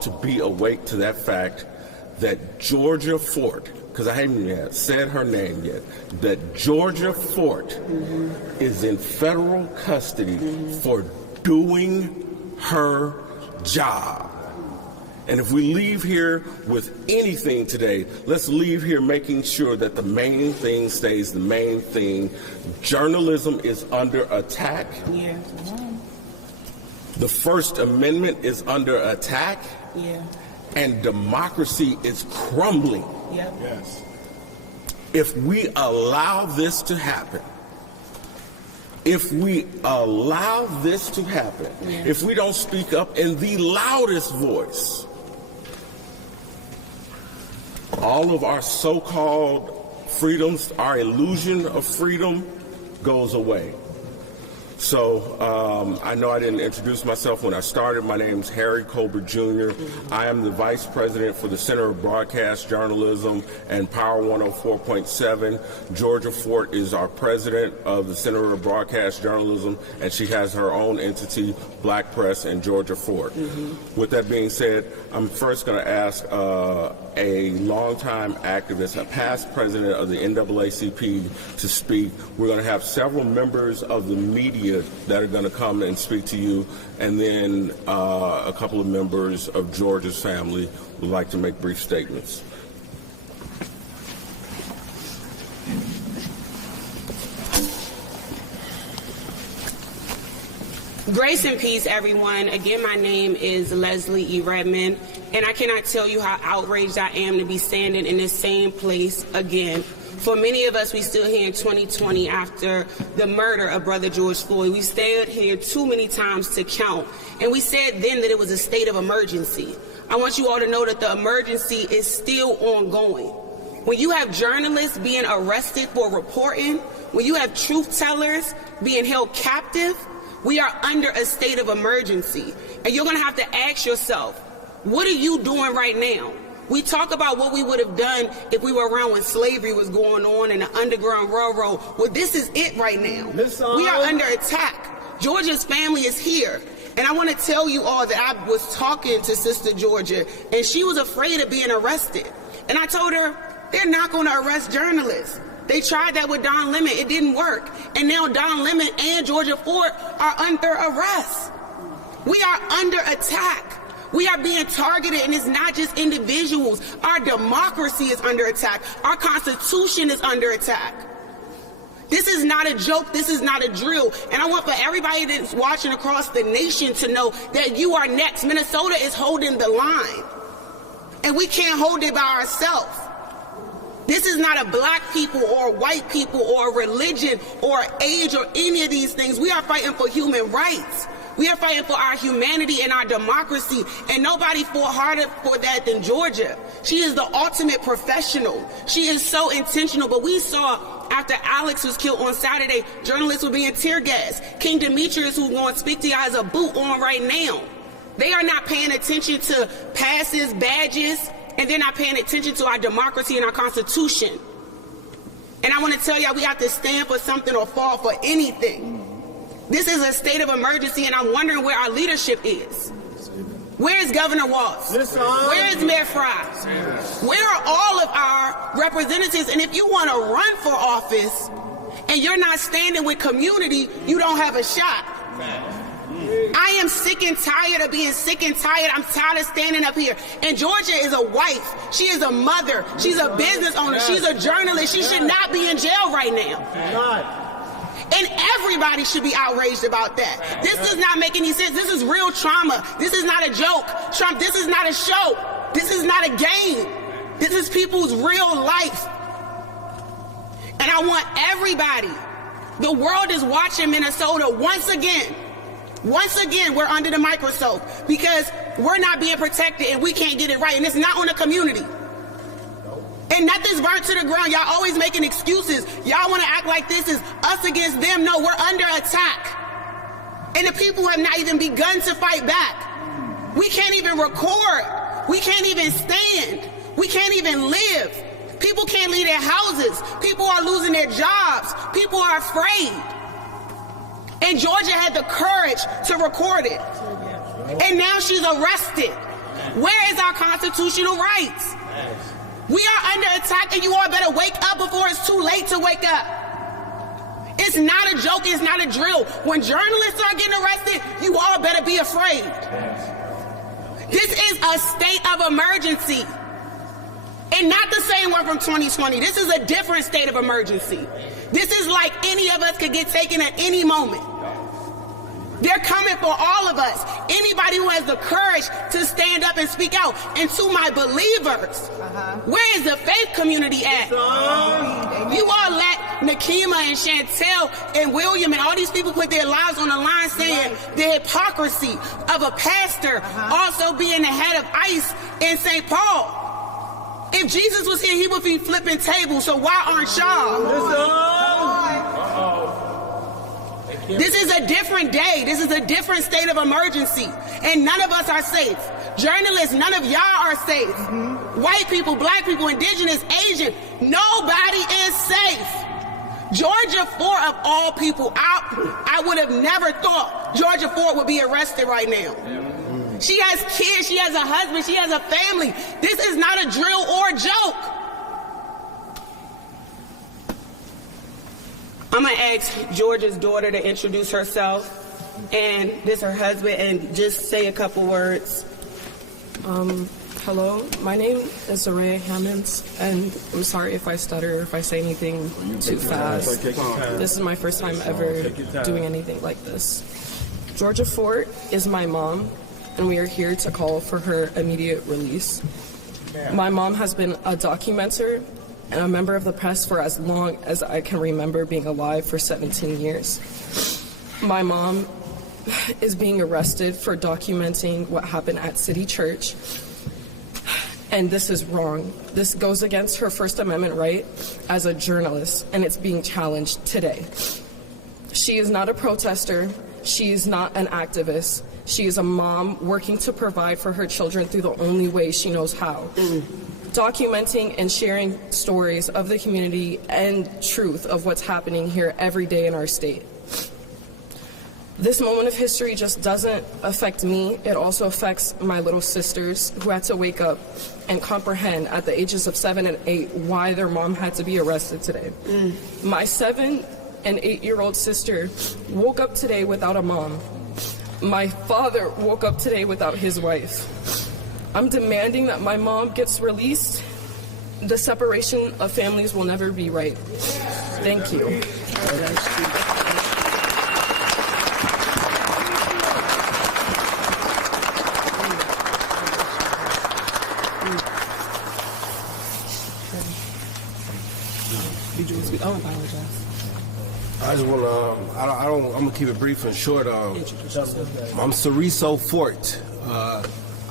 to be awake to that fact that Georgia Fort, because I haven't yet said her name yet, that Georgia Fort is in federal custody for doing her job. And if we leave here with anything today, let's leave here making sure that the main thing stays the main thing. Journalism is under attack. Yeah. The First Amendment is under attack. Yeah. And democracy is crumbling. Yep. Yes. If we allow this to happen, if we allow this to happen, if we don't speak up in the loudest voice, all of our so-called freedoms, our illusion of freedom goes away. So I know I didn't introduce myself when I started. My name is Harry Colbert Jr. I am the Vice President for the Center of Broadcast Journalism and Power 104.7. Georgia Fort is our president of the Center of Broadcast Journalism, and she has her own entity, Black Press and Georgia Fort. With that being said, I'm first going to ask a longtime activist, a past president of the NAACP, to speak. We're going to have several members of the media that are going to come and speak to you, and then a couple of members of Georgia's family would like to make brief statements. Grace and peace, everyone. Again, my name is Leslie E. Redmond, and I cannot tell you how outraged I am to be standing in this same place again. For many of us, we still here in 2020 after the murder of Brother George Floyd. We stayed here too many times to count, and we said then that it was a state of emergency. I want you all to know that the emergency is still ongoing. When you have journalists being arrested for reporting, when you have truth tellers being held captive, we are under a state of emergency. And you're going to have to ask yourself, what are you doing right now? We talk about what we would have done if we were around when slavery was going on and the Underground Railroad. Well, this is it right now. We are under attack. Georgia's family is here. And I want to tell you all that I was talking to Sister Georgia, and she was afraid of being arrested. And I told her, they're not going to arrest journalists. They tried that with Don Lemon. It didn't work. And now Don Lemon and Georgia Fort are under arrest. We are under attack. We are being targeted, and it's not just individuals. Our democracy is under attack. Our Constitution is under attack. This is not a joke. This is not a drill. And I want for everybody that's watching across the nation to know that you are next. Minnesota is holding the line, and we can't hold it by ourselves. This is not a black people or white people or religion or age or any of these things. We are fighting for human rights. We are fighting for our humanity and our democracy, and nobody fought harder for that than Georgia. She is the ultimate professional. She is so intentional, but we saw after Alex was killed on Saturday, journalists were being tear gassed. King Demetrius, who's going to speak to you, has a boot on right now. They are not paying attention to passes, badges, and they're not paying attention to our democracy and our Constitution. And I want to tell y'all, we have to stand for something or fall for anything. This is a state of emergency, and I'm wondering where our leadership is. Where is Governor Walz? Where is Mayor Fry? Where are all of our representatives? And if you want to run for office and you're not standing with community, you don't have a shot. I am sick and tired of being sick and tired. I'm tired of standing up here. And Georgia is a wife. She is a mother. She's a business owner. She's a journalist. She should not be in jail right now. And everybody should be outraged about that. This does not make any sense. This is real trauma. This is not a joke. Trump, this is not a show. This is not a game. This is people's real life. And I want everybody, the world is watching Minnesota once again. Once again, we're under the microscope because we're not being protected and we can't get it right. And it's not on the community. And nothing's burnt to the ground. Y'all always making excuses. Y'all want to act like this is us against them. No, we're under attack. And the people have not even begun to fight back. We can't even record. We can't even stand. We can't even live. People can't leave their houses. People are losing their jobs. People are afraid. And Georgia had the courage to record it. And now she's arrested. Where is our constitutional rights? We are under attack, and you all better wake up before it's too late to wake up. It's not a joke. It's not a drill. When journalists are getting arrested, you all better be afraid. This is a state of emergency. And not the same one from 2020. This is a different state of emergency. This is like any of us could get taken at any moment. They're coming for all of us. Anybody who has the courage to stand up and speak out. And to my believers, where is the faith community at? You all let Nakima and Chantel and William and all these people put their lives on the line saying the hypocrisy of a pastor also being the head of ICE in St. Paul. If Jesus was here, he would be flipping tables, so why aren't y'all? This is a different day. This is a different state of emergency. And none of us are safe. Journalists, none of y'all are safe. White people, black people, indigenous, Asian, nobody is safe. Georgia Ford, of all people, I would have never thought Georgia Ford would be arrested right now. She has kids, she has a husband, she has a family. This is not a drill or a joke. I'm gonna ask Georgia's daughter to introduce herself and this her husband and just say a couple words. Hello, my name is Araya Hammonds, and I'm sorry if I stutter or if I say anything too fast. This is my first time ever doing anything like this. Georgia Fort is my mom, and we are here to call for her immediate release. My mom has been a documenter and a member of the press for as long as I can remember being alive, for 17 years. My mom is being arrested for documenting what happened at City Church, and this is wrong. This goes against her First Amendment right as a journalist, and it's being challenged today. She is not a protester. She is not an activist. She is a mom working to provide for her children through the only way she knows how. Documenting and sharing stories of the community and truth of what's happening here every day in our state. This moment of history just doesn't affect me. It also affects my little sisters who had to wake up and comprehend at the ages of 7 and 8 why their mom had to be arrested today. My 7 and 8-year-old sister woke up today without a mom. My father woke up today without his wife. I'm demanding that my mom gets released. The separation of families will never be right. Thank you. I just want to, I'm going to keep it brief and short. I'm Ceriso Fort.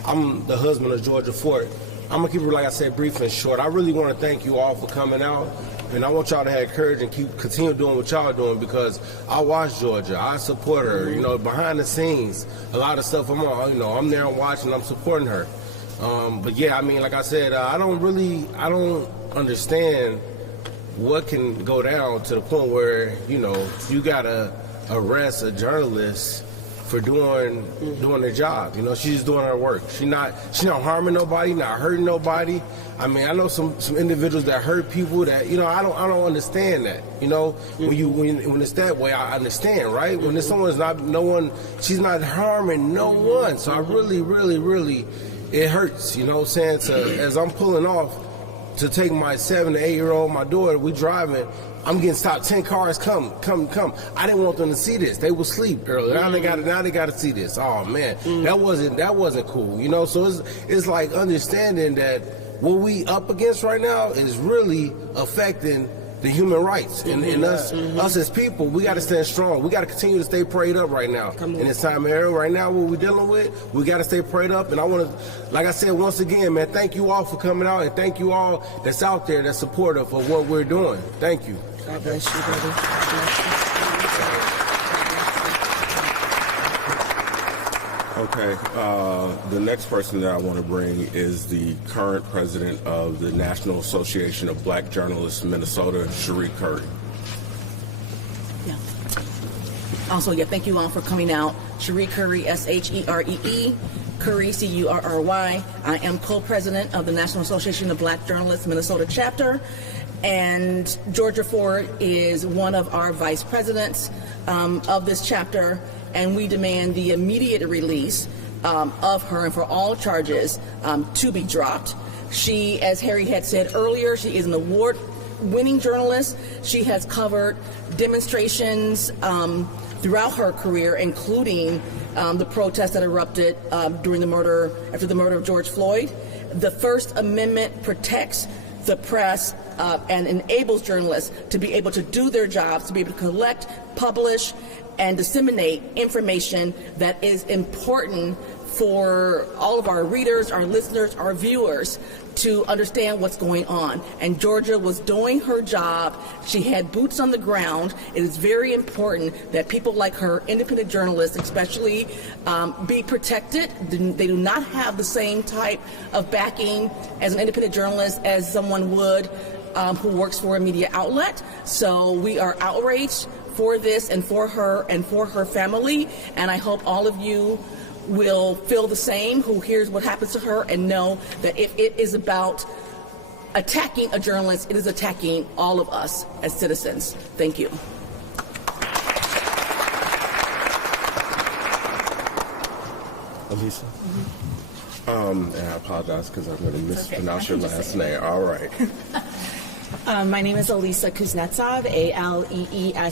I'm the husband of Georgia Fort. I'm going to keep it, like I said, brief and short. I really want to thank you all for coming out, and I want y'all to have courage and continue doing what y'all doing, because I watch Georgia. I support her. You know, behind the scenes, a lot of stuff I'm on, you know, I'm there watching, I'm supporting her. But yeah, I mean, like I said, I don't understand what can go down to the point where, you know, you got to arrest a journalist for doing their job. You know, she's doing her work. She's not harming nobody, not hurting nobody. I mean, I know some individuals that hurt people that, you know, I don't understand that. You know, when it's that way, I understand, right? When there's she's not harming no one. So I really, it hurts, you know what I'm saying? As I'm pulling off to take my 7 to 8-year-old, my daughter, we driving, I'm getting stopped. 10 cars come. I didn't want them to see this. They were asleep earlier. Now they got to see this. Oh man, that wasn't cool. You know, so it's like understanding that what we up against right now is really affecting the human rights and us as people. We got to stand strong. We got to continue to stay prayed up right now. In this time of era right now, what we're dealing with, we got to stay prayed up. And I want to, like I said, once again, man, thank you all for coming out, and thank you all that's out there that's supportive of what we're doing. Thank you. God bless you, brother. Okay, the next person that I want to bring is the current president of the National Association of Black Journalists, Minnesota, Cherie Curry. Yeah. Also, thank you all for coming out. Cherie Curry, Sheree, Curry, Curry. I am co-president of the National Association of Black Journalists Minnesota chapter, and Georgia Ford is one of our vice presidents of this chapter, and we demand the immediate release of her and for all charges to be dropped. She, as Harry had said earlier, she is an award-winning journalist. She has covered demonstrations throughout her career, including the protests that erupted after the murder of George Floyd. The First Amendment protects the press and enables journalists to be able to do their jobs, to be able to collect, publish, and disseminate information that is important for all of our readers, our listeners, our viewers to understand what's going on. And Georgia was doing her job. She had boots on the ground. It is very important that people like her, independent journalists especially, be protected. They do not have the same type of backing as an independent journalist as someone would who works for a media outlet. So we are outraged for this and for her family, and I hope all of you will feel the same who hears what happens to her and know that if it is about attacking a journalist, it is attacking all of us as citizens. Thank you. Elisa? And I apologize because I'm going to mispronounce your last name. All right. My name is Elisa Kuznetsov, Aleesakuz,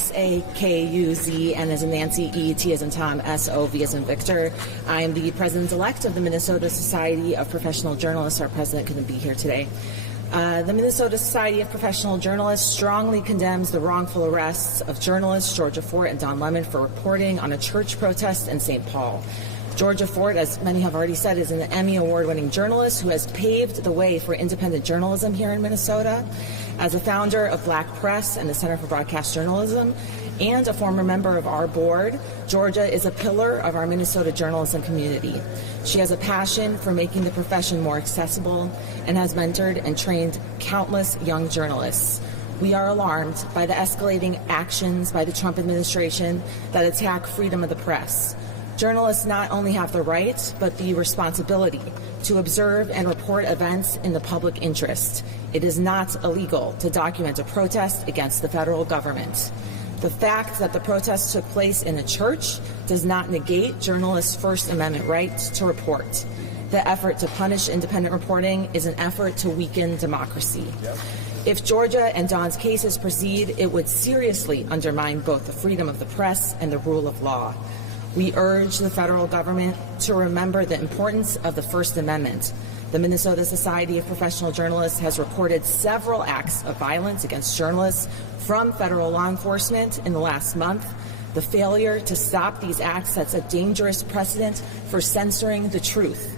N as in Nancy, E, T as in Tom, S, O, V as in Victor. I am the president-elect of the Minnesota Society of Professional Journalists. Our president couldn't be here today. The Minnesota Society of Professional Journalists strongly condemns the wrongful arrests of journalists Georgia Fort and Don Lemon for reporting on a church protest in St. Paul. Georgia Fort, as many have already said, is an Emmy Award-winning journalist who has paved the way for independent journalism here in Minnesota. As a founder of Black Press and the Center for Broadcast Journalism and a former member of our board, Georgia is a pillar of our Minnesota journalism community. She has a passion for making the profession more accessible and has mentored and trained countless young journalists. We are alarmed by the escalating actions by the Trump administration that attack freedom of the press. Journalists not only have the right, but the responsibility to observe and report events in the public interest. It is not illegal to document a protest against the federal government. The fact that the protest took place in a church does not negate journalists' First Amendment right to report. The effort to punish independent reporting is an effort to weaken democracy. If Georgia and Don's cases proceed, it would seriously undermine both the freedom of the press and the rule of law. We urge the federal government to remember the importance of the First Amendment. The Minnesota Society of Professional Journalists has reported several acts of violence against journalists from federal law enforcement in the last month. The failure to stop these acts sets a dangerous precedent for censoring the truth.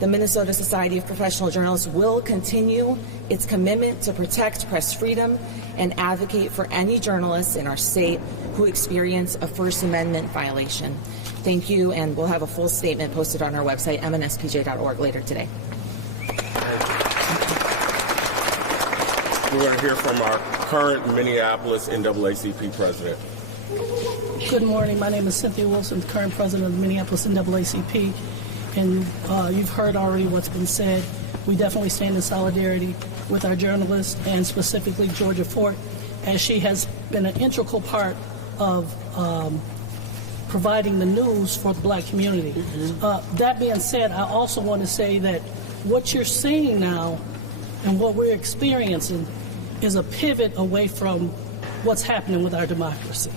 The Minnesota Society of Professional Journalists will continue its commitment to protect press freedom and advocate for any journalists in our state who experience a First Amendment violation. Thank you, and we'll have a full statement posted on our website, mnspj.org, later today. We're going to hear from our current Minneapolis NAACP president. Good morning. My name is Cynthia Wilson, current president of the Minneapolis NAACP. And you've heard already what's been said. We definitely stand in solidarity with our journalists, and specifically Georgia Fort, as she has been an integral part of providing the news for the black community. That being said, I also want to say that what you're seeing now and what we're experiencing is a pivot away from what's happening with our democracy.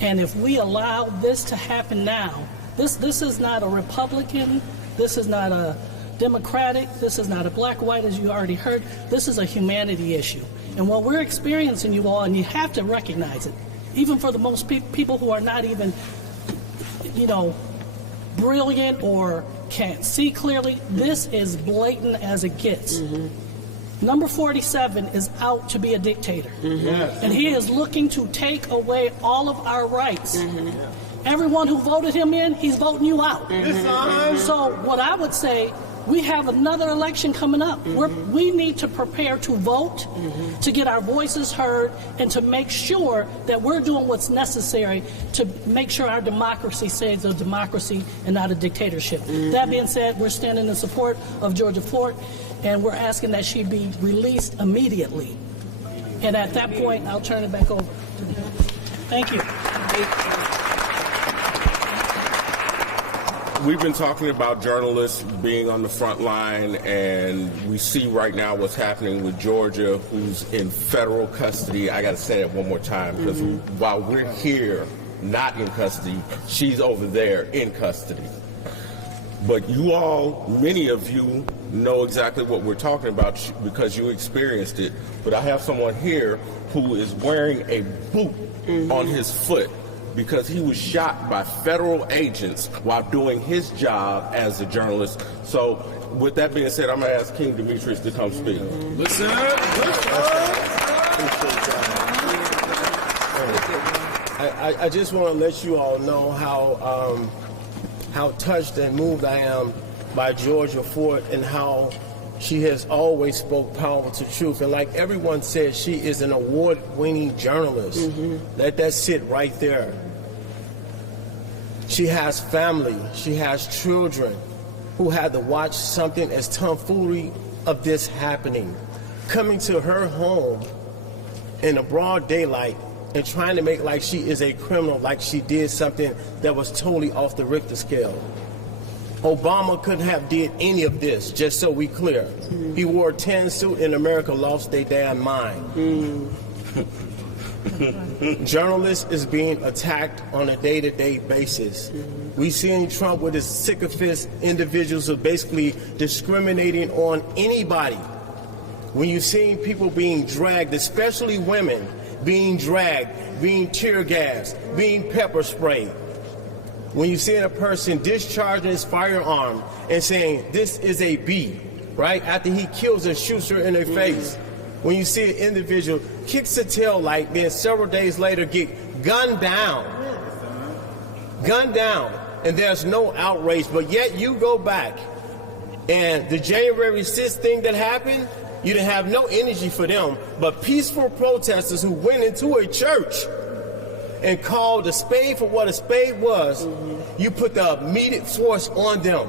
And if we allow this to happen now, this is not a Republican, this is not a Democratic, this is not a black-white, as you already heard. This is a humanity issue. And what we're experiencing, you all, and you have to recognize it, even for the most people who are not even, brilliant or can't see clearly, this is blatant as it gets. Number 47 is out to be a dictator. And he is looking to take away all of our rights. Everyone who voted him in, he's voting you out. So what I would say, we have another election coming up. We need to prepare to vote, to get our voices heard, and to make sure that we're doing what's necessary to make sure our democracy stays a democracy and not a dictatorship. That being said, we're standing in support of Georgia Fort, and we're asking that she be released immediately. And at that point, I'll turn it back over to them. Thank you. We've been talking about journalists being on the front line, and we see right now what's happening with Georgia, who's in federal custody. I got to say that one more time, because while we're here not in custody, she's over there in custody. But you all, many of you, know exactly what we're talking about because you experienced it. But I have someone here who is wearing a boot on his foot because he was shot by federal agents while doing his job as a journalist. So with that being said, I'm going to ask King Demetrius to come speak. Listen. I just want to let you all know how touched and moved I am by Georgia Fort and how she has always spoke power to truth. And like everyone said, she is an award-winning journalist. Let that sit right there. She has family. She has children who had to watch something as tomfoolery of this happening. Coming to her home in the broad daylight and trying to make like she is a criminal, like she did something that was totally off the Richter scale. Obama couldn't have did any of this, just so we clear. He wore a tan suit and America lost their damn mind. Journalists is being attacked on a day-to-day basis. We seeing Trump with his sycophant individuals who are basically discriminating on anybody. When you're seeing people being dragged, especially women, being dragged, being tear gassed, being pepper sprayed. When you're seeing a person discharging his firearm and saying, this is a B, right? After he kills her, shoots her in her face. When you see an individual kicks a tail light, then several days later get gunned down, and there's no outrage, but yet you go back and the January 6th thing that happened, you didn't have no energy for them, but peaceful protesters who went into a church and called a spade for what a spade was, you put the immediate force on them.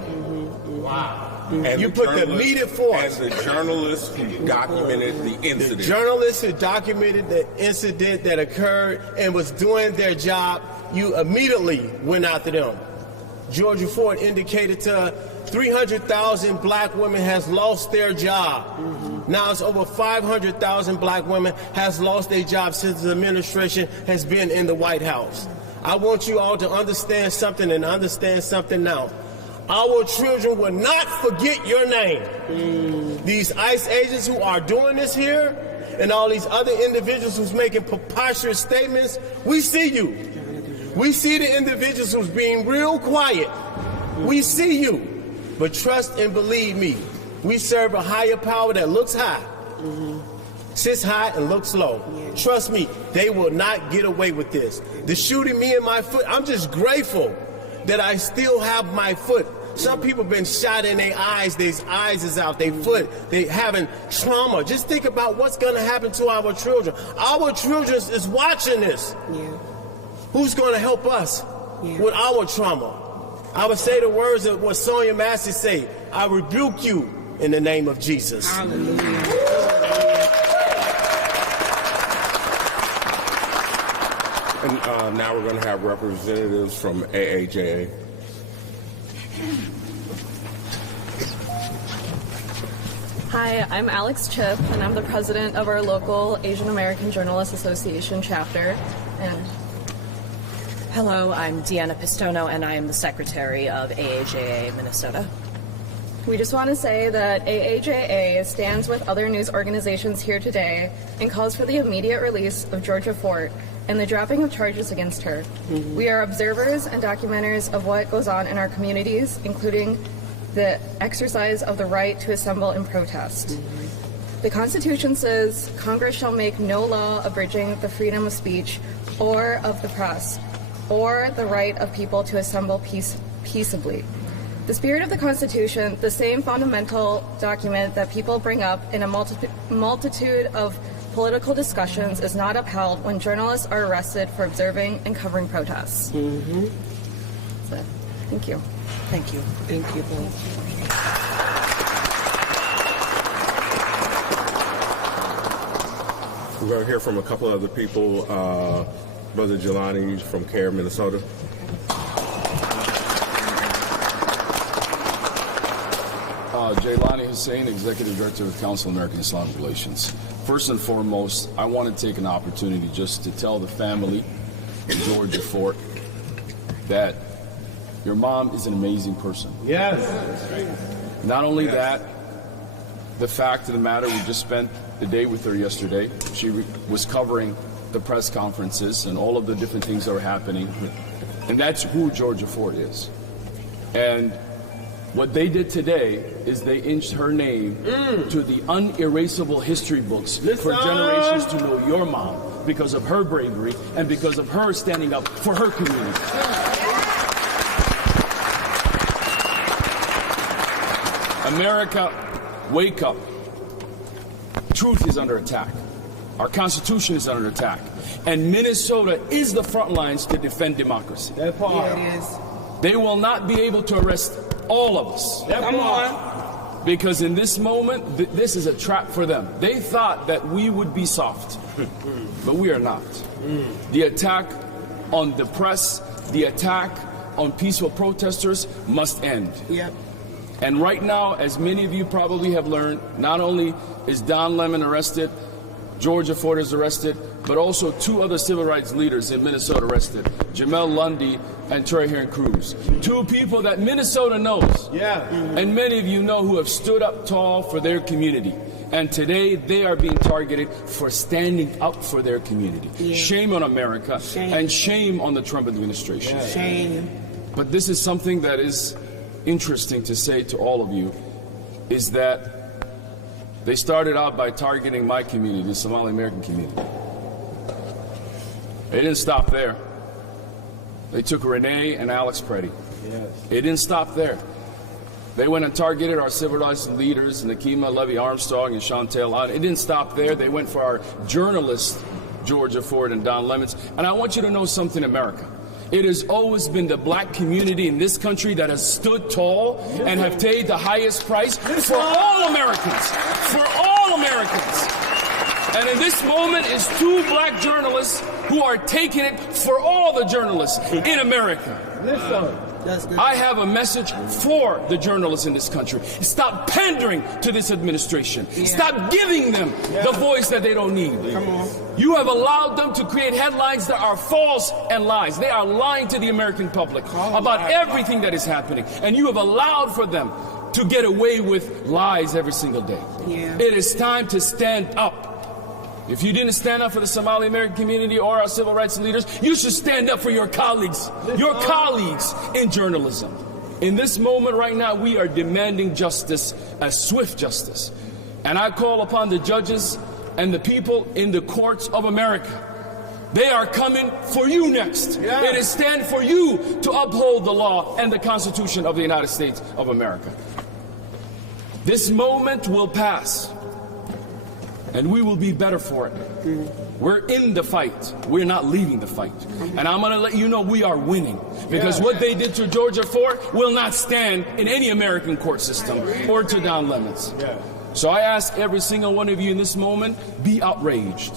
Wow. And you put the immediate force. And the journalists who documented the incident. The journalists who documented the incident that occurred and was doing their job, you immediately went after them. Georgia Fort indicated to 300,000 black women has lost their job. Now it's over 500,000 black women has lost their job since the administration has been in the White House. I want you all to understand something and understand something now. Our children will not forget your name. These ICE agents who are doing this here and all these other individuals who's making preposterous statements, we see you. We see the individuals who's being real quiet. We see you. But trust and believe me, we serve a higher power that looks high, sits high and looks low. Trust me, they will not get away with this. The shooting me in my foot, I'm just grateful that I still have my foot. Some people have been shot in their eyes is out, their foot, they having trauma. Just think about what's gonna happen to our children. Our children is watching this. Who's gonna help us with our trauma? I would say the words of what Sonia Massey say, I rebuke you in the name of Jesus. Hallelujah. And now we're going to have representatives from AAJA. Hi, I'm Alex Chip, and I'm the president of our local Asian American Journalists Association chapter. And hello, I'm Deanna Pistono, and I am the secretary of AAJA Minnesota. we just want to say that AAJA stands with other news organizations here today and calls for the immediate release of Georgia Fort and the dropping of charges against her. Mm-hmm. We are observers and documenters of what goes on in our communities, including the exercise of the right to assemble and protest. Mm-hmm. The Constitution says Congress shall make no law abridging the freedom of speech or of the press or the right of people to assemble peaceably. The spirit of the Constitution, the same fundamental document that people bring up in a multitude of political discussions, is not upheld when journalists are arrested for observing and covering protests. That's it. Thank you. Thank you. Thank you both. We're going to hear from a couple other people. Brother Jelani from CARE, Minnesota. Jaylani Hussein, Executive Director of Council of American Islamic Relations. First and foremost, I want to take an opportunity just to tell the family of Georgia Fort that your mom is an amazing person. Yes. Not only that, the fact of the matter, we just spent the day with her yesterday. She was covering the press conferences and all of the different things that were happening. And that's who Georgia Fort is. And what they did today is they inched her name to the unerasable history books for generations to know your mom because of her bravery and because of her standing up for her community. America, wake up. Truth is under attack. Our Constitution is under attack. And Minnesota is the front lines to defend democracy. That part. Yeah, it is. They will not be able to arrest all of us. Come on. Because in this moment, this is a trap for them. They thought that we would be soft, but we are not. The attack on the press, the attack on peaceful protesters must end. Yep. And right now, as many of you probably have learned, not only is Don Lemon arrested, Georgia Fort is arrested, but also two other civil rights leaders in Minnesota arrested, Jamel Lundy and Troy Heron Cruz. Two people that Minnesota knows. Yeah. And many of you know who have stood up tall for their community. And today they are being targeted for standing up for their community. Yeah. Shame on America. Shame. And shame on the Trump administration. Yeah. Shame. But this is something that is interesting to say to all of you, is that they started out by targeting my community, the Somali American community. They didn't stop there. They took Renee and Alex Preddy. Yes. It didn't stop there. They went and targeted our civil rights leaders, Nakima Levy Armstrong and Chantel Ott. It didn't stop there. They went for our journalists, Georgia Fort and Don Lemons. And I want you to know something, America. It has always been the black community in this country that has stood tall and have paid the highest price for all Americans. For all Americans. And in this moment is two black journalists who are taking it for all the journalists in America. I have a message for the journalists in this country. Stop pandering to this administration. Yeah. Stop giving them the voice that they don't need. Come on. You have allowed them to create headlines that are false and lies. They are lying to the American public about everything that is happening. And you have allowed for them to get away with lies every single day. Yeah. It is time to stand up. If you didn't stand up for the Somali American community or our civil rights leaders, you should stand up for your colleagues in journalism. In this moment right now, we are demanding justice, a swift justice. And I call upon the judges and the people in the courts of America. They are coming for you next. Yeah. It is stand for you to uphold the law and the Constitution of the United States of America. This moment will pass. And we will be better for it. We're in the fight. We're not leaving the fight. And I'm going to let you know we are winning. Because what they did to Georgia Fort will not stand in any American court system or to Don Lemons. So I ask every single one of you in this moment, be outraged,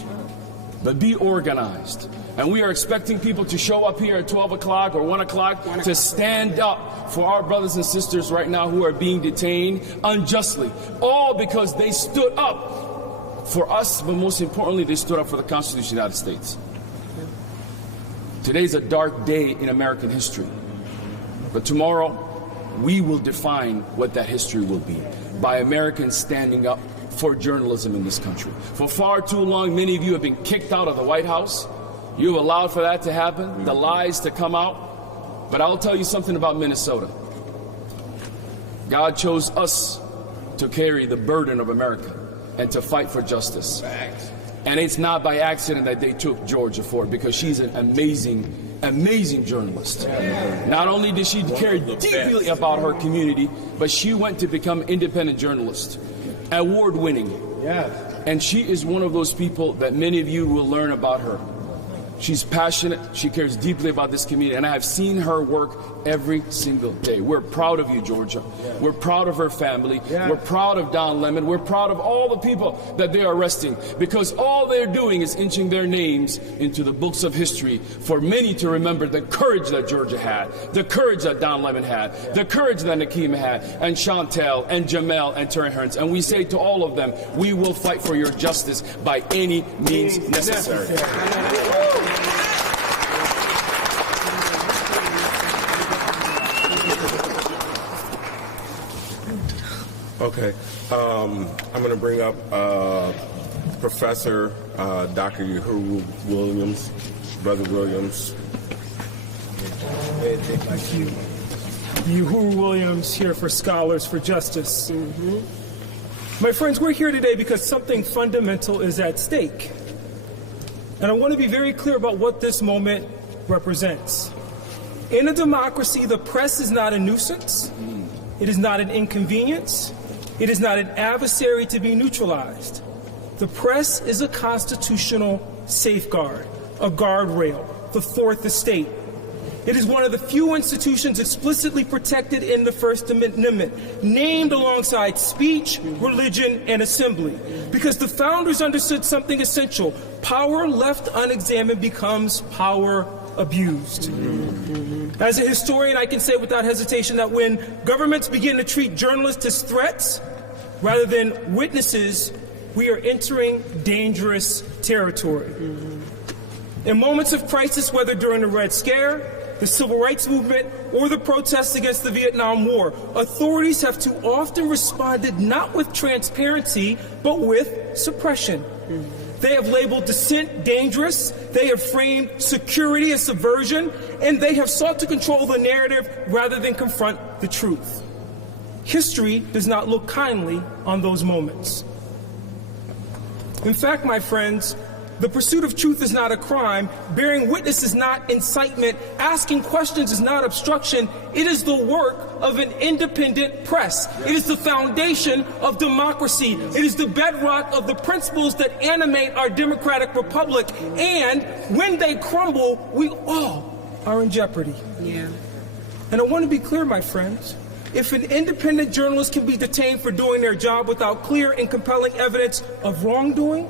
but be organized. And we are expecting people to show up here at 12 o'clock or 1 o'clock to stand up for our brothers and sisters right now who are being detained unjustly. All because they stood up for us, but most importantly, they stood up for the Constitution of the United States. Today's a dark day in American history. But tomorrow, we will define what that history will be by Americans standing up for journalism in this country. For far too long, many of you have been kicked out of the White House. You have allowed for that to happen, the lies to come out. But I'll tell you something about Minnesota. God chose us to carry the burden of America and to fight for justice. And it's not by accident that they took Georgia Fort, because she's an amazing amazing journalist. Not only did she care deeply about her community, but she went to become independent journalist, award-winning. And she is one of those people that many of you will learn about her. She's passionate, she cares deeply about this community, and I have seen her work every single day. We're proud of you, Georgia. We're proud of her family. We're proud of Don Lemon. We're proud of all the people that they are arresting, because all they're doing is inching their names into the books of history for many to remember the courage that Georgia had, the courage that Don Lemon had, the courage that Nakima had, and Chantel, and Jamel, and Terry Hearns. And we say to all of them, we will fight for your justice by any means necessary. Okay, I'm going to bring up Professor Dr. Uhuru Williams, Brother Williams. Thank you. Uhuru Williams here for Scholars for Justice. My friends, we're here today because something fundamental is at stake. And I want to be very clear about what this moment represents. In a democracy, the press is not a nuisance. It is not an inconvenience. It is not an adversary to be neutralized. The press is a constitutional safeguard, a guardrail, the fourth estate. It is one of the few institutions explicitly protected in the First Amendment, named alongside speech, religion, and assembly, because the founders understood something essential. Power left unexamined becomes power abused. As a historian, I can say without hesitation that when governments begin to treat journalists as threats rather than witnesses, we are entering dangerous territory. In moments of crisis, whether during the Red Scare, the Civil Rights Movement, or the protests against the Vietnam War, authorities have too often responded not with transparency, but with suppression. They have labeled dissent dangerous, they have framed security as subversion, and they have sought to control the narrative rather than confront the truth. History does not look kindly on those moments. In fact, my friends, the pursuit of truth is not a crime, bearing witness is not incitement, asking questions is not obstruction. It is the work of an independent press. It is the foundation of democracy. It is the bedrock of the principles that animate our democratic republic. And when they crumble, we all are in jeopardy. And I want to be clear, my friends. If an independent journalist can be detained for doing their job without clear and compelling evidence of wrongdoing,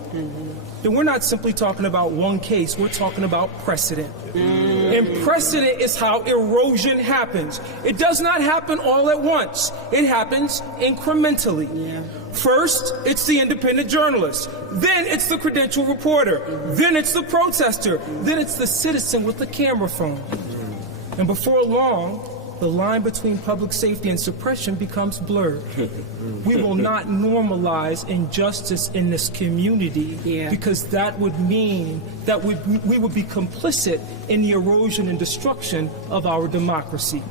then we're not simply talking about one case, we're talking about precedent. And precedent is how erosion happens. It does not happen all at once. It happens incrementally. First, it's the independent journalist. Then it's the credentialed reporter. Then it's the protester. Then it's the citizen with the camera phone. And before long, the line between public safety and suppression becomes blurred. We will not normalize injustice in this community because that would mean that we would be complicit in the erosion and destruction of our democracy.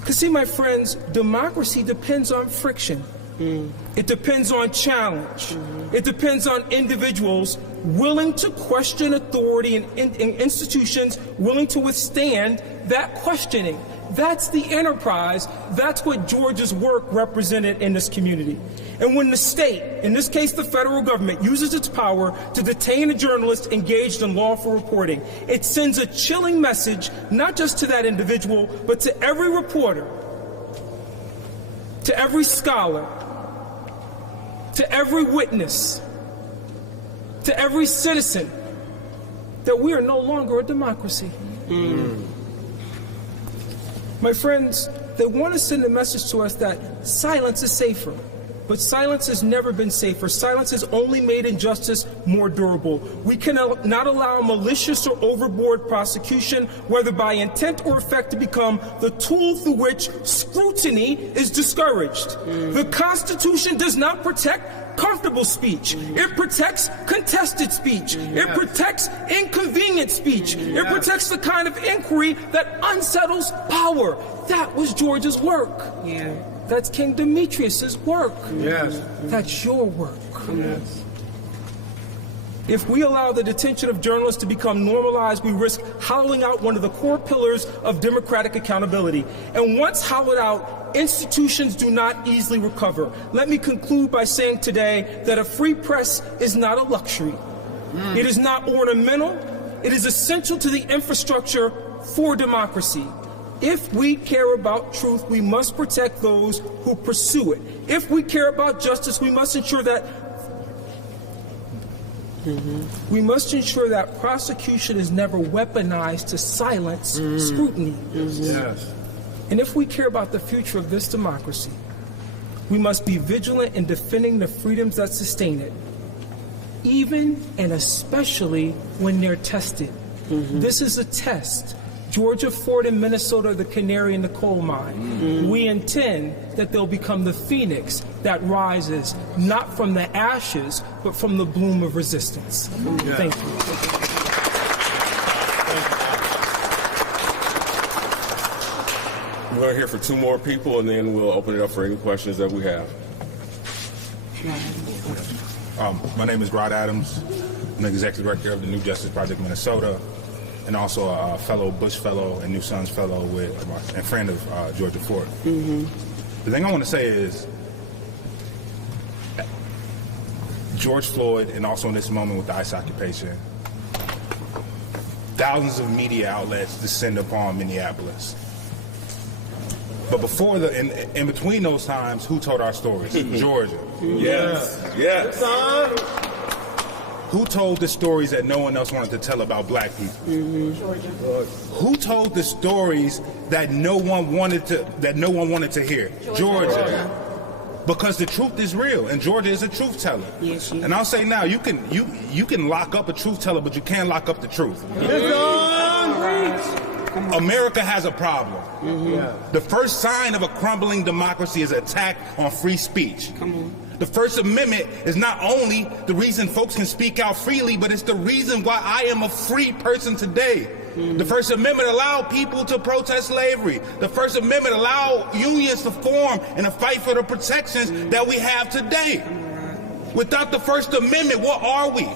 Because see, my friends, democracy depends on friction. It depends on challenge. It depends on individuals willing to question authority and institutions willing to withstand that questioning. That's the enterprise. That's what Georgia's work represented in this community. And when the state, in this case the federal government, uses its power to detain a journalist engaged in lawful reporting, it sends a chilling message not just to that individual, but to every reporter, to every scholar, to every witness, to every citizen, that we are no longer a democracy. My friends, they want to send a message to us that silence is safer. But silence has never been safer. Silence has only made injustice more durable. We cannot allow malicious or overboard prosecution, whether by intent or effect, to become the tool through which scrutiny is discouraged. The Constitution does not protect comfortable speech. It protects contested speech. It protects inconvenient speech. It protects the kind of inquiry that unsettles power. That was Georgia's work. That's King Demetrius's work. That's your work. If we allow the detention of journalists to become normalized, we risk hollowing out one of the core pillars of democratic accountability. And once hollowed out, institutions do not easily recover. Let me conclude by saying today that a free press is not a luxury. It is not ornamental. It is essential to the infrastructure for democracy. If we care about truth, we must protect those who pursue it. If we care about justice, we must ensure that prosecution is never weaponized to silence scrutiny. Yes. And if we care about the future of this democracy, we must be vigilant in defending the freedoms that sustain it, even and especially when they're tested. This is a test. Georgia, Ford, and Minnesota are the canary in the coal mine. We intend that they'll become the phoenix that rises not from the ashes, but from the bloom of resistance. Thank you. We're going to hear for two more people, and then we'll open it up for any questions that we have. My name is Rod Adams. I'm the executive director of the New Justice Project Minnesota, and also a fellow Bush Fellow and New Sons Fellow and friend of Georgia Ford. The thing I want to say is George Floyd, and also in this moment with the ICE occupation, thousands of media outlets descend upon Minneapolis. But before in between those times, who told our stories? Georgia. Yes. Yes. Who told the stories that no one else wanted to tell about black people? Georgia. Who told the stories that no one wanted to hear? Georgia. Because the truth is real, and Georgia is a truth teller. Yes, and I'll say now, you can lock up a truth teller, but you can't lock up the truth. America has a problem. The first sign of a crumbling democracy is attack on free speech. The First Amendment is not only the reason folks can speak out freely, but it's the reason why I am a free person today. The First Amendment allowed people to protest slavery. The First Amendment allowed unions to form and to fight for the protections that we have today. Without the First Amendment, what are we?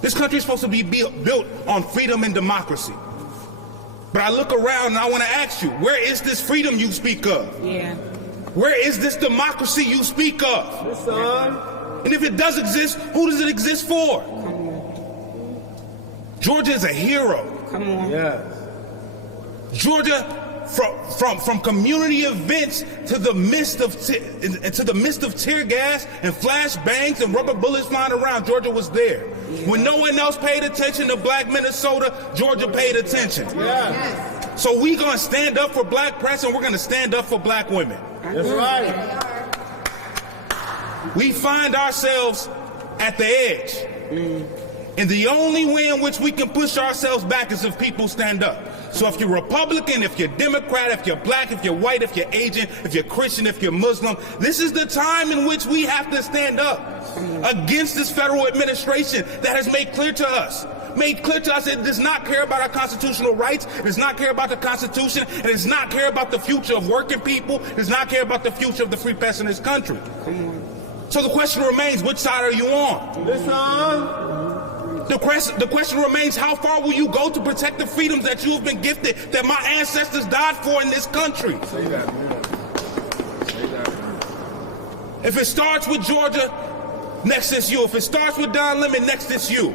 This country is supposed to be built on freedom and democracy. But I look around and I want to ask you, where is this freedom you speak of? Yeah. Where is this democracy you speak of? And if it does exist, who does it exist for? Georgia is a hero. Come on. Yes. Georgia, from community events to the midst of tear gas and flashbangs and rubber bullets flying around, Georgia was there. When no one else paid attention to black Minnesota, Georgia paid attention. Yes. So we're going to stand up for black press, and we're going to stand up for black women. That's right. We find ourselves at the edge. And the only way in which we can push ourselves back is if people stand up. So if you're Republican, if you're Democrat, if you're black, if you're white, if you're Asian, if you're Christian, if you're Muslim, this is the time in which we have to stand up against this federal administration that has made clear to us it does not care about our constitutional rights, it does not care about the Constitution, it does not care about the future of working people, it does not care about the future of the free press in this country. So the question remains, which side are you on? The question remains, how far will you go to protect the freedoms that you have been gifted, that my ancestors died for in this country? If it starts with Georgia, next it's you. If it starts with Don Lemon, next it's you.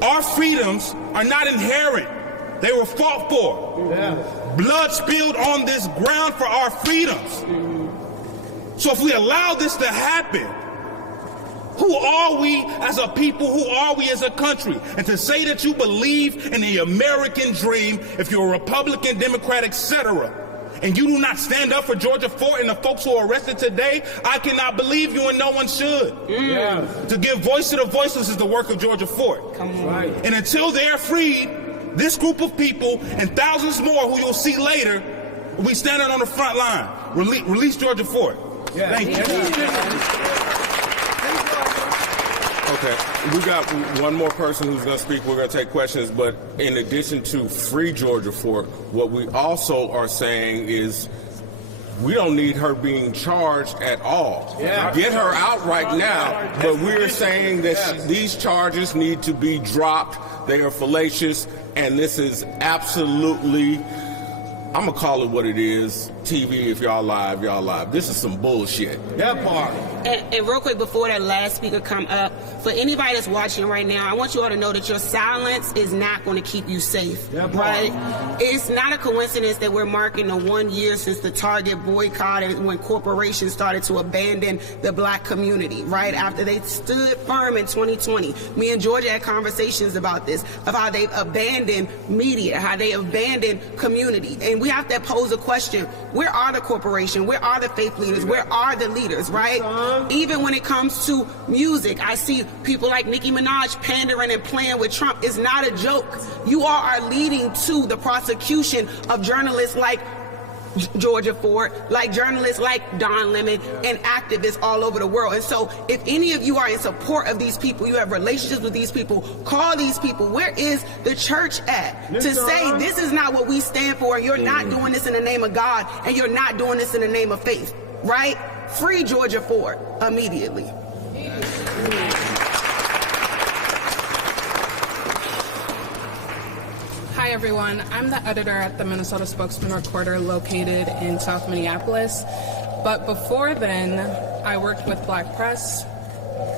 Our freedoms are not inherent. They were fought for. Blood spilled on this ground for our freedoms. So if we allow this to happen, who are we as a people? Who are we as a country? And to say that you believe in the American dream, if you're a Republican, Democrat, etc., and you do not stand up for Georgia Ford and the folks who are arrested today, I cannot believe you, and no one should. To give voice to the voiceless is the work of Georgia Ford. Right. And until they're freed, this group of people and thousands more who you'll see later will be standing on the front line. Release Georgia Ford. Thank you. Okay, we got one more person who's going to speak. We're going to take questions, but in addition to free Georgia Ford, what we also are saying is we don't need her being charged at all. Get her out right now, but we're saying that these charges need to be dropped. They are fallacious, and this is absolutely, I'm going to call it what it is. TV, if y'all live, y'all live. This is some bullshit. That part. And real quick, before that last speaker come up, for anybody that's watching right now, I want you all to know that your silence is not going to keep you safe, right? It's not a coincidence that we're marking the 1 year since the Target boycott and when corporations started to abandon the black community, right? After they stood firm in 2020. Me and Georgia had conversations about this, of how they've abandoned media, how they abandoned community. And we have to pose a question. Where are the corporation? Where are the faith leaders? Where are the leaders, right? Even when it comes to music, I see people like Nicki Minaj pandering and playing with Trump. It's not a joke. You all are leading to the prosecution of journalists like Georgia Ford, like journalists like Don Lemon, and activists all over the world. And so if any of you are in support of these people, you have relationships with these people, call these people. Where is the church at to say this is not what we stand for, and you're not doing this in the name of God, and you're not doing this in the name of faith, right? Free Georgia Ford immediately. Hi everyone, I'm the editor at the Minnesota Spokesman Recorder located in South Minneapolis. But before then, I worked with Black Press,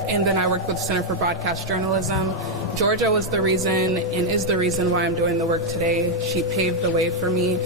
and then I worked with Center for Broadcast Journalism. Georgia was the reason and is the reason why I'm doing the work today. She paved the way for me.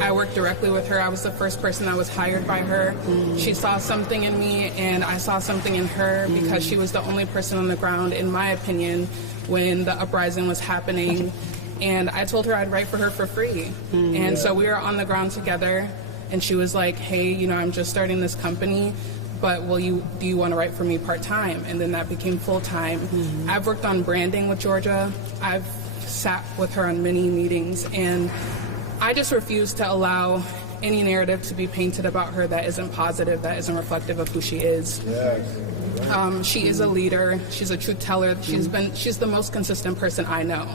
I worked directly with her. I was the first person that was hired by her. She saw something in me, and I saw something in her because she was the only person on the ground, in my opinion, when the uprising was happening. And I told her I'd write for her for free. And so we were on the ground together, and she was like, hey, you know, I'm just starting this company, but do you want to write for me part-time? And then that became full-time. I've worked on branding with Georgia. I've sat with her on many meetings, and I just refuse to allow any narrative to be painted about her that isn't positive, that isn't reflective of who she is. She is a leader. She's a truth teller. She's the most consistent person I know.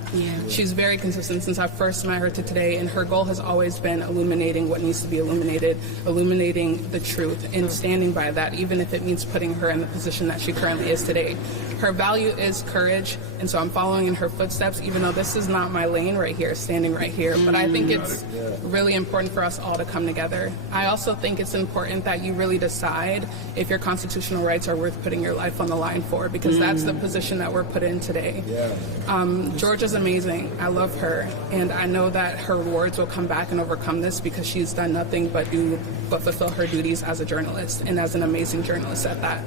She's very consistent since I first met her to today, and her goal has always been illuminating what needs to be illuminated, illuminating the truth, and standing by that, even if it means putting her in the position that she currently is today. Her value is courage, and so I'm following in her footsteps, even though this is not my lane right here, standing right here. But I think it's really important for us all to come together. I also think it's important that you really decide if your constitutional rights are worth putting your life on the line for, because that's the position that we're put in today. Georgia's amazing. I love her, and I know that her rewards will come back and overcome this because she's done nothing but fulfill her duties as a journalist, and as an amazing journalist at that.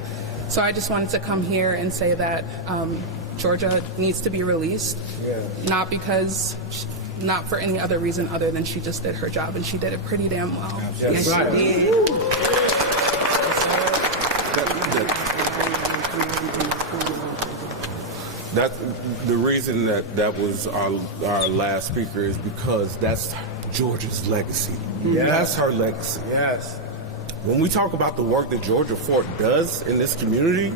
So I just wanted to come here and say that Georgia needs to be released, not for any other reason other than she just did her job, and she did it pretty damn well. Yes, she did. That's the reason that was our last speaker, is because that's Georgia's legacy. That's her legacy. When we talk about the work that Georgia Ford does in this community,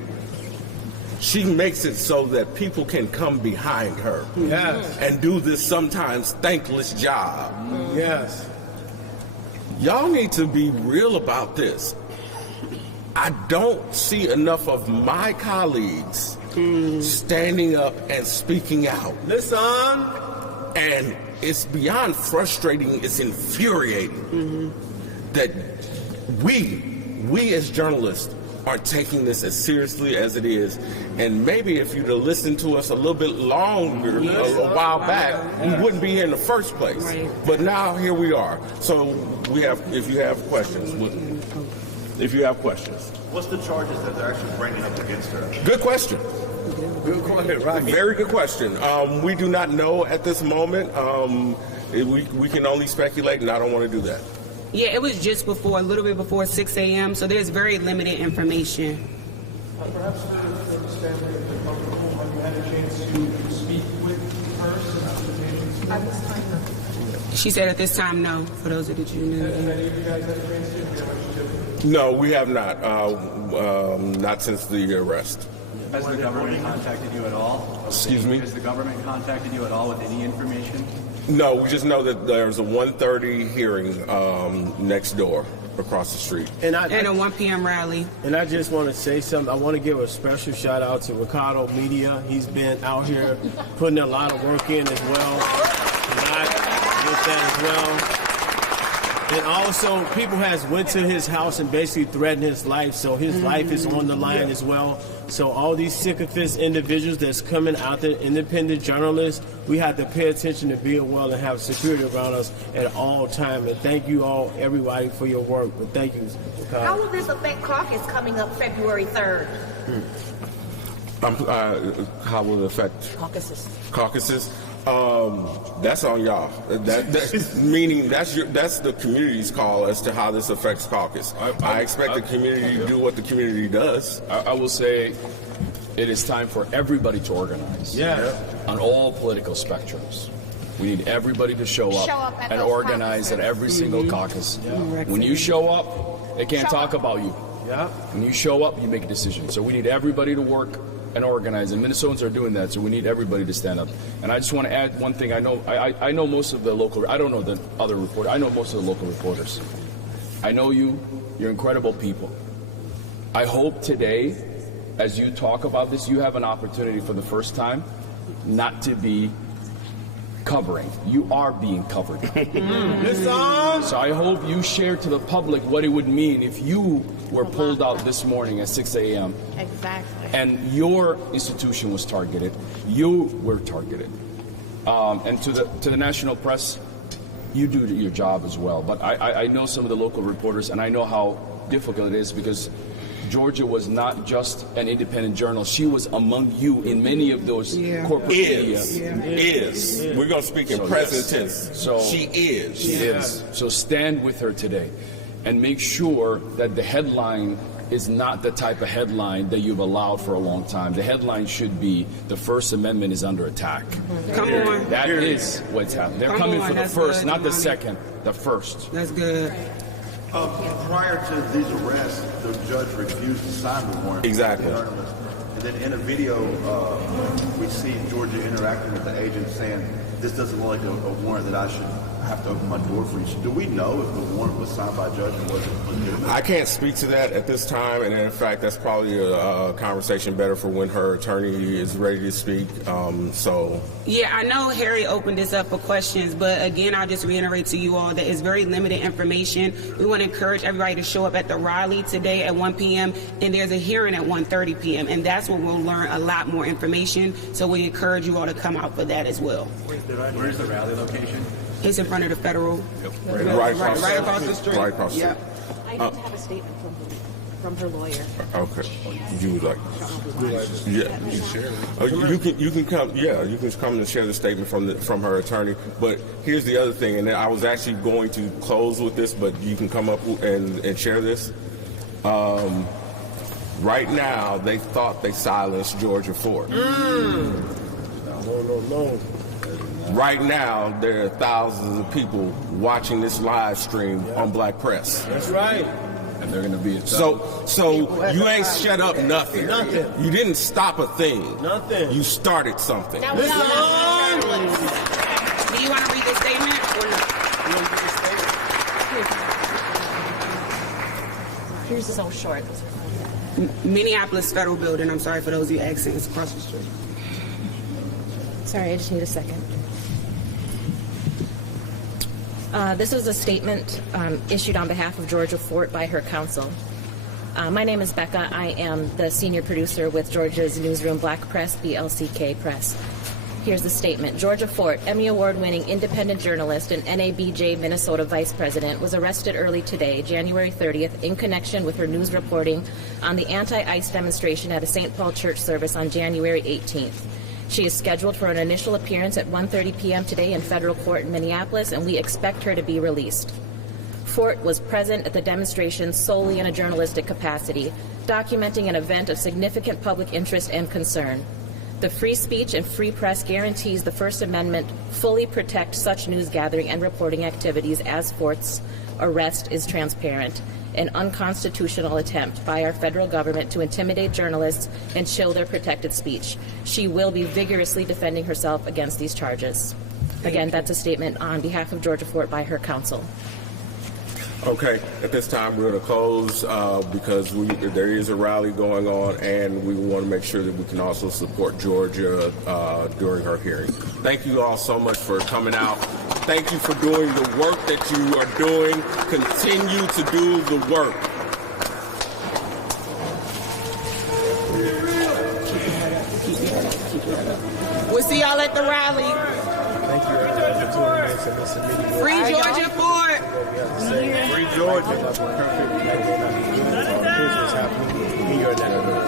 she makes it so that people can come behind her and do this sometimes thankless job. Y'all need to be real about this. I don't see enough of my colleagues standing up and speaking out. Listen. And it's beyond frustrating, it's infuriating that we as journalists are taking this as seriously as it is. And maybe if you'd have listened to us a little bit longer, a while back, we wouldn't be here in the first place. But now here we are. So if you have questions. What's the charges that they're actually bringing up against her? Good question. Very good question. We do not know at this moment. We can only speculate, and I don't want to do that. Yeah, it was just a little bit before 6 a.m., so there's very limited information. Perhaps for this family, if they're comfortable, have you had a chance to speak with her? At this time, no. She said at this time, no, for those of you who knew. Have any of you guys had a chance to? No, we have not. Not since the arrest. Has the government contacted you at all? Excuse me? Has the government contacted you at all with any information? No, we just know that there's a 1:30 hearing next door. across the street. And a 1 p.m. rally. And I just want to say something. I want to give a special shout out to Ricardo Media. He's been out here putting a lot of work in as well. And I with that as well. And also, people has went to his house and basically threatened his life, so his life is on the line as well. So all these sycophants individuals that's coming out there, independent journalists, we have to pay attention to be well and have security around us at all times. And thank you all, everybody, for your work. But thank you. How will this affect caucus coming up February 3rd? How will it affect caucuses? That's on y'all. Meaning that's the community's call as to how this affects caucus. I expect the community to do what the community does. I will say it is time for everybody to organize. On all political spectrums. We need everybody to show up and organize at every single caucus. When you show up, they can't talk about you. When you show up, you make a decision. So we need everybody to work and organize, and Minnesotans are doing that, so we need everybody to stand up. And I just want to add one thing. I know most of the local, I don't know the other reporters, I know most of the local reporters. I know you're incredible people. I hope today, as you talk about this, you have an opportunity for the first time not to be covering. You are being covered. So I hope you share to the public what it would mean if you were pulled out this morning at 6 a.m. Exactly. And your institution was targeted. You were targeted. And to the national press, you do your job as well. But I know some of the local reporters, and I know how difficult it is because Georgia was not just an independent journal. She was among you in many of those corporate media. We're going to speak in present tense. So she is. She is. So stand with her today and make sure that the headline is not the type of headline that you've allowed for a long time. The headline should be the First Amendment is under attack. Come on. That is what's happening. They're coming for the first, not the second, the first. That's good. Prior to these arrests, the judge refused to sign the warrant. Exactly. And then in a video, we see Georgia interacting with the agent saying, this doesn't look like a warrant that I should have to open my door for you. Do we know if the warrant was signed by a judge or wasn't legitimate? I can't speak to that at this time, and in fact, that's probably a conversation better for when her attorney is ready to speak. Yeah, I know Harry opened this up for questions, but again, I'll just reiterate to you all that it's very limited information. We want to encourage everybody to show up at the rally today at 1 p.m., and there's a hearing at 1:30 p.m., and that's where we'll learn a lot more information, so we encourage you all to come out for that as well. Where's the rally location? It's in front of the federal. Right across the street. Right across the street. I didn't have a statement from her lawyer. Okay. You would like? You can come. Yeah, you can come and share the statement from her attorney. But here's the other thing, and I was actually going to close with this, but you can come up and share this. Right now, they thought they silenced Georgia Fort. No. Right now, there are thousands of people watching this live stream on Black Press. That's right. And they're going to be so you ain't shut up nothing. You didn't stop a thing. Nothing. You started something. Now, do you want to read the statement or not? Here's so short. Minneapolis Federal Building. I'm sorry for those of you asking. It's across the street. Sorry, I just need a second. This was a statement issued on behalf of Georgia Fort by her counsel. My name is Becca. I am the senior producer with Georgia's newsroom Black Press, BLCK Press. Here's the statement. Georgia Fort, Emmy Award-winning independent journalist and NABJ Minnesota vice president, was arrested early today, January 30th, in connection with her news reporting on the anti-ICE demonstration at a St. Paul church service on January 18th. She is scheduled for an initial appearance at 1:30 p.m. today in federal court in Minneapolis, and we expect her to be released. Fort was present at the demonstration solely in a journalistic capacity, documenting an event of significant public interest and concern. The free speech and free press guarantees the First Amendment fully protect such news gathering and reporting activities as Fort's arrest is transparent, an unconstitutional attempt by our federal government to intimidate journalists and chill their protected speech. She will be vigorously defending herself against these charges. Again, that's a statement on behalf of Georgia Fort by her counsel. Okay, at this time we're going to close because there is a rally going on, and we want to make sure that we can also support Georgia during her hearing. Thank you all so much for coming out. Thank you for doing the work that you are doing. Continue to do the work. We'll see y'all at the rally. Thank you everyone for tuning in to this meeting. Free Georgia Ford. Free Georgia. Here's what's happening in your neighborhood.